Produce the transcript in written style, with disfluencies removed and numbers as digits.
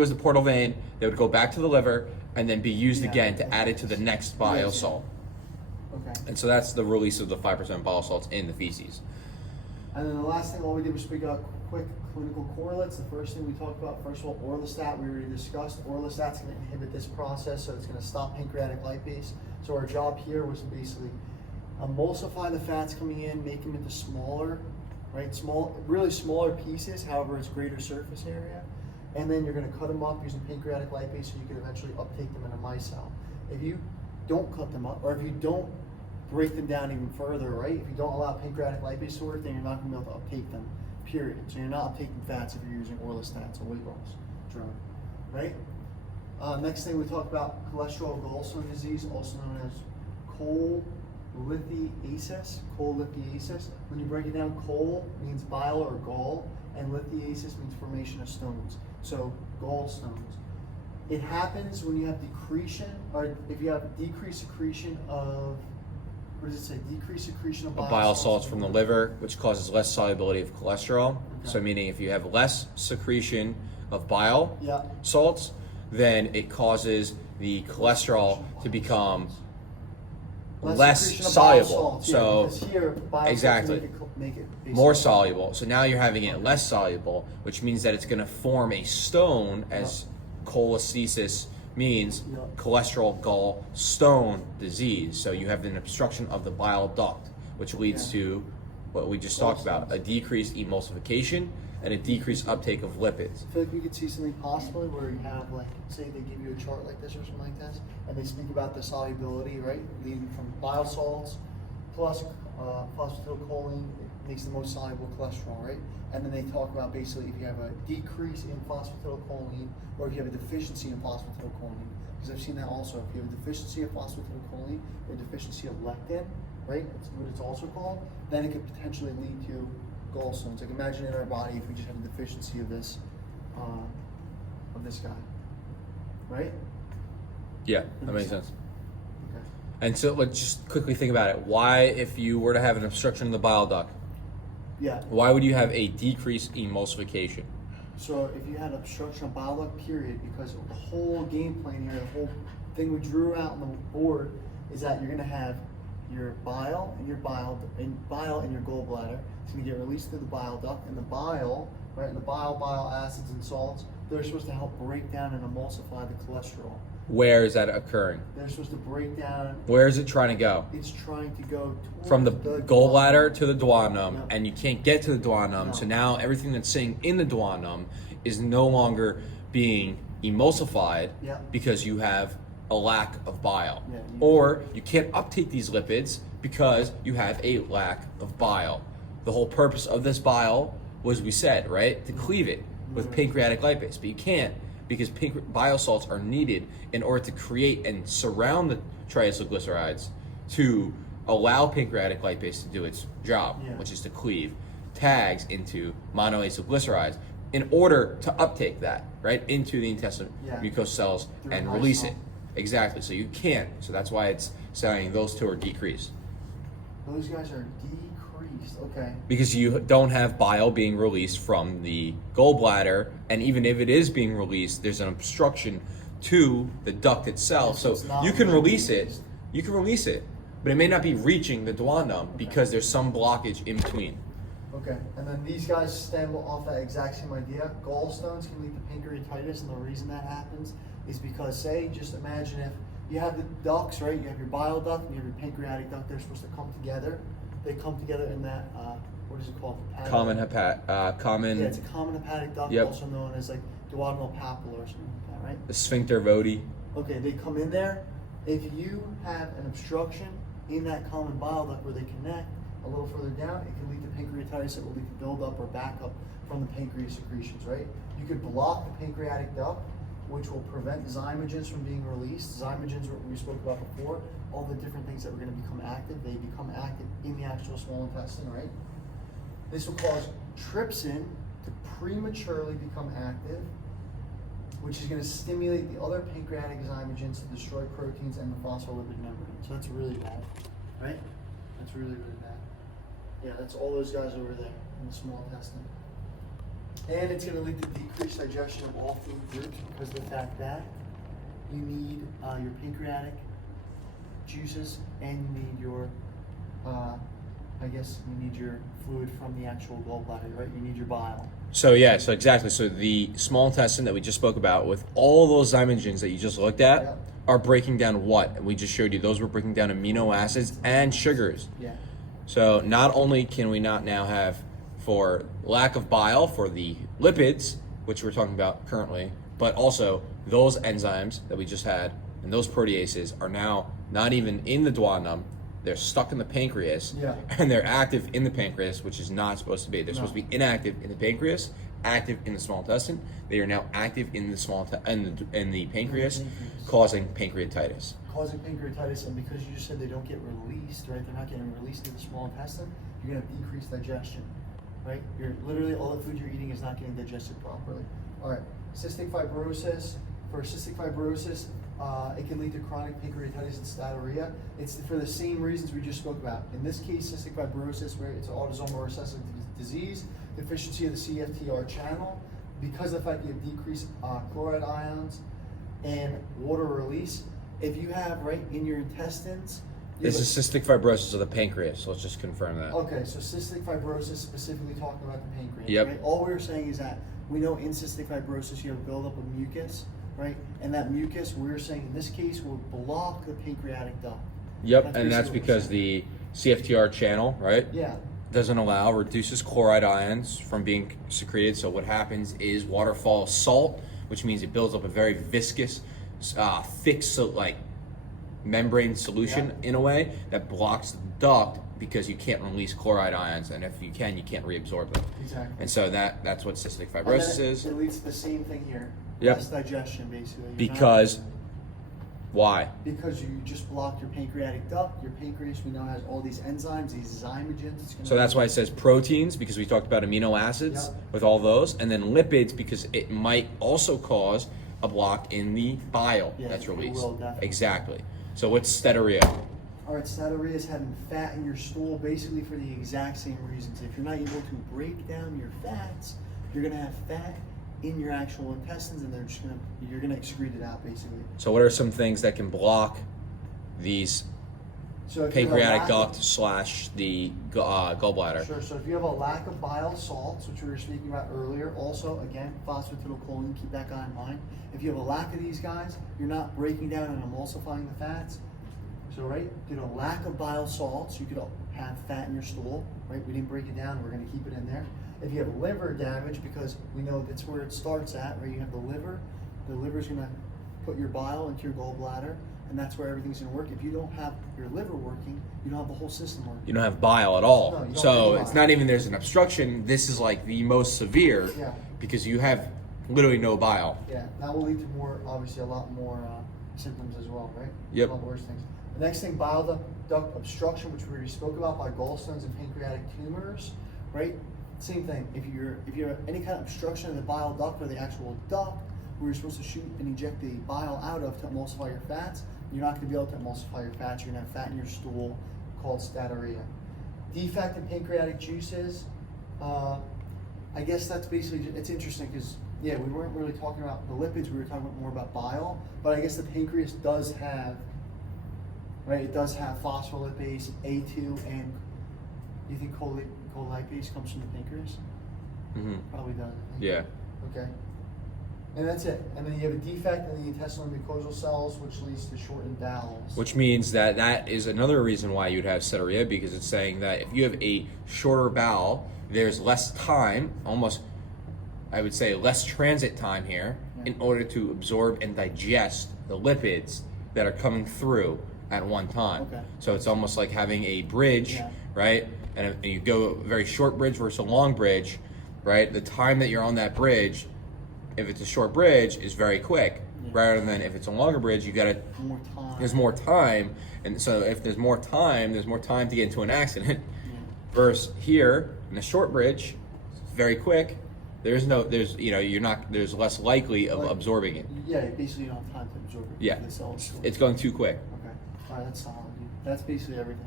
was the portal vein, they would go back to the liver and then be used again to add it to the next bile salt. Okay. And so that's the release of the 5% bile salts in the feces. And then the last thing all we did was speak about quick clinical correlates. The first thing we talked about, first of all, orlistat, we already discussed. Orlistat's going to inhibit this process, so it's going to stop pancreatic lipase. So our job here was to basically emulsify the fats coming in, make them into smaller, right? Really smaller pieces, however, it's greater surface area. And then you're going to cut them up using pancreatic lipase so you can eventually uptake them in a micelle. If you don't cut them up, or if you don't break them down even further, right? If you don't allow pancreatic lipase to work, then you're not going to be able to uptake them, period. So you're not uptaking fats if you're using orlistat, a weight loss drug, right? Next thing we talked about, cholesterol gallstone disease, also known as cholelithiasis. Cholelithiasis. When you break it down, chol means bile or gall, and lithiasis means formation of stones. So gallstones. It happens when you have decretion, or if you have decreased secretion of, what does it say? Decreased secretion of Bile salts from the liver, which causes less solubility of cholesterol. Okay. So meaning if you have less secretion of bile salts, then it causes the cholesterol to become less soluble. So here, exactly, make it more soluble. So now you're having it less soluble, which means that it's going to form a stone, as cholestasis means cholesterol gall stone disease. So you have an obstruction of the bile duct, which leads to what we just talked about, a decreased emulsification and a decreased uptake of lipids. I feel like we could see something possibly where you have, like, say they give you a chart like this or something like this, and they speak about the solubility, right, leading from bile salts plus phosphatidylcholine makes the most soluble cholesterol, right? And then they talk about basically if you have a decrease in phosphatidylcholine or if you have a deficiency in phosphatidylcholine, because I've seen that also. If you have a deficiency of phosphatidylcholine or deficiency of lectin, right, that's what it's also called, then it could potentially lead to gallstones. Like imagine in our body if we just have a deficiency of this guy, right? Yeah, that makes sense. Okay. And so let's just quickly think about it. Why, if you were to have an obstruction in the bile duct, why would you have a decreased emulsification? So if you had obstruction of bile duct, period, because the whole game plan here, the whole thing we drew out on the board is that you're going to have your bile and your gallbladder. It's going to get released through the bile duct, and the bile, right, and the bile acids and salts, they're supposed to help break down and emulsify the cholesterol. Where is that occurring? They're supposed to break down. Where is it trying to go? It's trying to go from the gallbladder to the duodenum, and you can't get to the duodenum. No. So now everything that's sitting in the duodenum is no longer being emulsified because you have a lack of bile. Or you can't uptake these lipids because you have a lack of bile. The whole purpose of this bile was, we said, right, to cleave it with pancreatic lipase, but you can't, because bile salts are needed in order to create and surround the triacylglycerides to allow pancreatic lipase to do its job, which is to cleave tags into monoacylglycerides in order to uptake that, right, into the intestinal mucosal cells and release it. Exactly, so you can't. So that's why it's saying those two are decreased. Those guys are decreased, okay. Because you don't have bile being released from the gallbladder, and even if it is being released, there's an obstruction to the duct itself. So you can release it, but it may not be reaching the duodenum because there's some blockage in between. Okay, and then these guys stem off that exact same idea. Gallstones can lead to pancreatitis, and the reason that happens is because, say, just imagine if you have the ducts, right? You have your bile duct and you have your pancreatic duct. They're supposed to come together. They come together in that, what is it called? Common. Yeah, it's a common hepatic duct, also known as like duodenal papilla or something like that, right? The sphincter vodi. Okay, they come in there. If you have an obstruction in that common bile duct where they connect a little further down, it can lead to pancreatitis that will lead to buildup or backup from the pancreas secretions, right? You could block the pancreatic duct, which will prevent zymogens from being released. Zymogens, what we spoke about before, all the different things that were going to become active, they become active in the actual small intestine, right? This will cause trypsin to prematurely become active, which is going to stimulate the other pancreatic zymogens to destroy proteins and the phospholipid membrane. So that's really bad, right? That's really, really bad. Yeah, that's all those guys over there in the small intestine. And it's going to lead to decreased digestion of all food groups because of the fact that you need your pancreatic juices and you need your, I guess you need your fluid from the actual gallbladder, right? You need your bile. So yeah, so exactly. So the small intestine that we just spoke about with all those zymogens that you just looked at Yep. are breaking down what? We just showed you. Those were breaking down amino acids and sugars. Yeah. So not only can we not now have, for lack of bile, for the lipids, which we're talking about currently, but also those enzymes that we just had and those proteases are now not even in the duodenum. They're stuck in the pancreas, Yeah. and they're active in the pancreas, which is not supposed to be. They're No. supposed to be inactive in the pancreas, active in the small intestine. They are now active in the in the pancreas, causing pancreatitis. Causing pancreatitis, and because you just said they don't get released, right? They're not getting released to the small intestine. You're going to have decreased digestion, right? You're literally all the food you're eating is not getting digested properly. All right, cystic fibrosis. For cystic fibrosis, it can lead to chronic pancreatitis and steatorrhea. It's for the same reasons we just spoke about. In this case, cystic fibrosis, where it's an autosomal recessive disease, deficiency of the CFTR channel, because of the fact you have decreased chloride ions and water release. If you have, right, in your intestines, This is cystic fibrosis of the pancreas. So let's just confirm that. okay, so cystic fibrosis, specifically talking about the pancreas. Yep. Right? All we're saying is that we know in cystic fibrosis you have a buildup of mucus, right? And that mucus, we're saying in this case, will block the pancreatic duct. Yep, That's and that's basically what because we're the CFTR channel, right, Yeah. doesn't allow, reduces chloride ions from being secreted. So what happens is water falls salt, which means it builds up a very viscous, thick, so like membrane solution in a way that blocks the duct because you can't release chloride ions, and if you can, you can't reabsorb them. Exactly. And so that's what cystic And fibrosis then is. It leads to the same thing here. Yep. Less digestion, basically. You're not- Because why? because you just blocked your pancreatic duct. Your pancreas, we know, has all these enzymes, these zymogens. It's gonna So that's why it says proteins, because we talked about amino acids Yep. with all those, and then lipids because it might also cause a block in the bile Yeah, that's it released. will, definitely. Exactly. So what's steatorrhea? All right, steatorrhea is having fat in your stool, basically for the exact same reasons. If you're not able to break down your fats, you're gonna have fat in your actual intestines, and you're gonna excrete it out, basically. So what are some things that can block these So if you have a pancreatic lack duct of- / the gallbladder? Sure. So if you have a lack of bile salts, which we were speaking about earlier, also again phosphatidylcholine, keep that guy in mind. If you have a lack of these guys, you're not breaking down and emulsifying the fats. So right, due to lack of bile salts, you could have fat in your stool. Right, we didn't break it down. We're going to keep it in there. If you have liver damage, because we know that's where it starts at, right? You have the liver's going to put your bile into your gallbladder, and that's where everything's going to work. If you don't have your liver working, you don't have the whole system working. You don't have bile at all. No, you don't So have it's bile. not even there's an obstruction. This is like the most severe Yeah. because you have literally no bile. Yeah, that will lead to more, obviously, a lot more symptoms as well, right? Yep. A lot worse things. The next thing, bile duct obstruction, which we already spoke about, by gallstones and pancreatic tumors, right? Same thing. If you have any kind of obstruction of the bile duct or the actual duct, where you're supposed to shoot and inject the bile out of to emulsify your fats, you're not going to be able to emulsify your fats. You're going to have fat in your stool, called steatorrhea. Defect in pancreatic juices. I guess that's basically, it's interesting because, yeah, we weren't really talking about the lipids, we were talking about more about bile, but I guess the pancreas does have, right, it does have phospholipase, A2, and do you think cholipase comes from the pancreas? Mm-hmm. Probably does. I think. Yeah. Okay. And that's it. And then you have a defect in the intestinal mucosal cells, which leads to shortened bowels. Which means that is another reason why you'd have steatorrhea, because it's saying that if you have a shorter bowel, there's less time, almost, I would say less transit time here, in order to absorb and digest the lipids that are coming through at one time. Okay. So it's almost like having a bridge, right? And if you go a very short bridge versus a long bridge, right? The time that you're on that bridge, if it's a short bridge, is very quick. Rather than if it's a longer bridge, you gotta, More time. there's more time. And so if there's more time to get into an accident. Versus here, in a short bridge, it's very quick. There's less likely of absorbing it. Yeah, basically you don't have time to absorb it. Yeah. The cells. It's going too quick. Okay. All right, that's solid. That's basically everything.